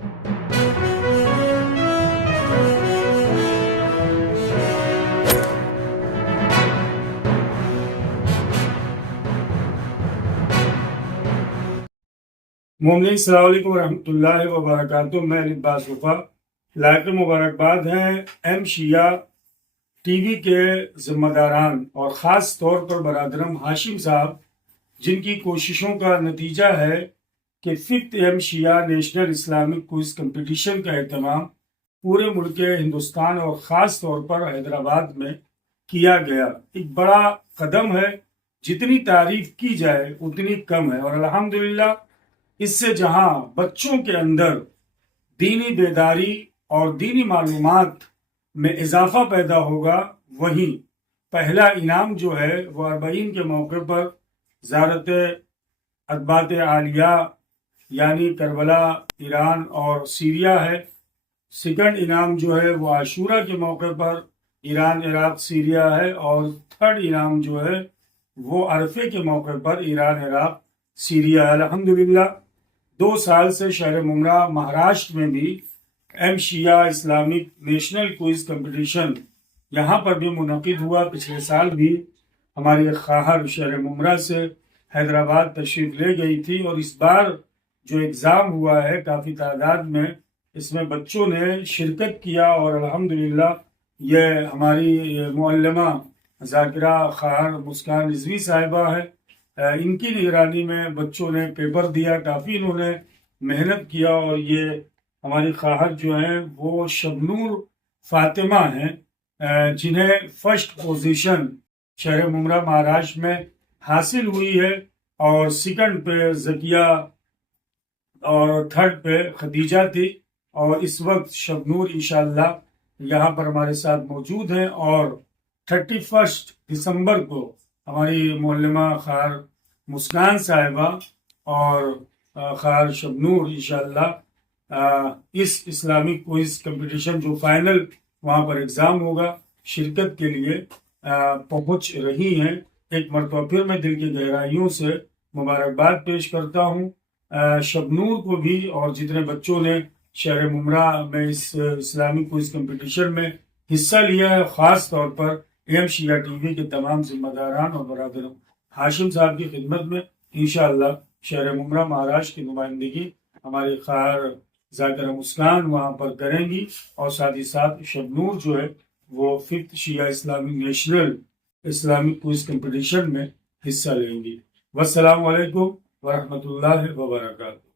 مومنین السلام علیکم ورحمۃ اللہ وبرکاتہ۔ میں لباس وفا لائق مبارکباد ہیں ایم شیعہ ٹی وی کے ذمہ داران اور خاص طور پر برادرم ہاشم صاحب، جن کی کوششوں کا نتیجہ ہے کہ ففتھ ایم شیعہ نیشنل اسلامک کوئز کمپٹیشن کا اہتمام پورے ملک ہندوستان اور خاص طور پر حیدرآباد میں کیا گیا۔ ایک بڑا قدم ہے، جتنی تعریف کی جائے اتنی کم ہے، اور الحمدللہ اس سے جہاں بچوں کے اندر دینی بیداری اور دینی معلومات میں اضافہ پیدا ہوگا، وہیں پہلا انعام جو ہے وہ 40 کے موقع پر زیارت ادبات عالیہ یعنی کربلا، ایران اور سیریا ہے۔ سیکنڈ انعام جو ہے وہ عاشورہ کے موقع پر ایران، عراق، سیریا ہے، اور تھرڈ انعام جو ہے وہ عرفے کے موقع پر ایران، عراق، سیریا ہے۔ الحمدللہ 2 سال سے شہر ممرا مہاراشٹر میں بھی ایم شیعہ اسلامک نیشنل کوئز کمپٹیشن یہاں پر بھی منعقد ہوا۔ پچھلے سال بھی ہماری خواہر شہر ممرا سے حیدرآباد تشریف لے گئی تھی، اور اس بار جو ایگزام ہوا ہے کافی تعداد میں اس میں بچوں نے شرکت کیا، اور الحمدللہ یہ ہماری معلمہ ذاکرہ خواہر مسکان رضوی صاحبہ ہے، ان کی نگرانی میں بچوں نے پیپر دیا، کافی انہوں نے محنت کیا، اور یہ ہماری خواہر جو ہیں وہ شبنور فاطمہ ہیں، جنہیں فرسٹ پوزیشن شہر ممرا مہاراشٹر میں حاصل ہوئی ہے، اور سیکنڈ پہ زکیہ اور تھرڈ پہ خدیجہ تھی، اور اس وقت شبنور انشاءاللہ یہاں پر ہمارے ساتھ موجود ہیں، اور 31 دسمبر کو ہماری معلمہ خواہر مسکان صاحبہ اور خواہر شبنور انشاءاللہ اس اسلامک کوئز کمپٹیشن جو فائنل وہاں پر ایگزام ہوگا شرکت کے لیے پہنچ رہی ہیں۔ ایک مرتبہ پھر میں دل کی گہرائیوں سے مبارکباد پیش کرتا ہوں شبنور کو بھی، اور جتنے بچوں نے شہر ممرا میں اس اسلامک کوئز کمپٹیشن میں حصہ لیا ہے، خاص طور پر ایم شیعہ ٹی وی کے تمام ذمہ داران اور برادروں ہاشم صاحب کی خدمت میں انشاءاللہ شہر ممرا مہاراشٹر کی نمائندگی ہماری خواہر ذاکرہ مسکان وہاں پر کریں گی، اور ساتھ ہی ساتھ شبنور جو ہے وہ ففتھ شیعہ Islamic national Islamic quiz competition میں حصہ لیں گی۔ والسلام علیکم ورحمۃ اللہ وبرکاتہ۔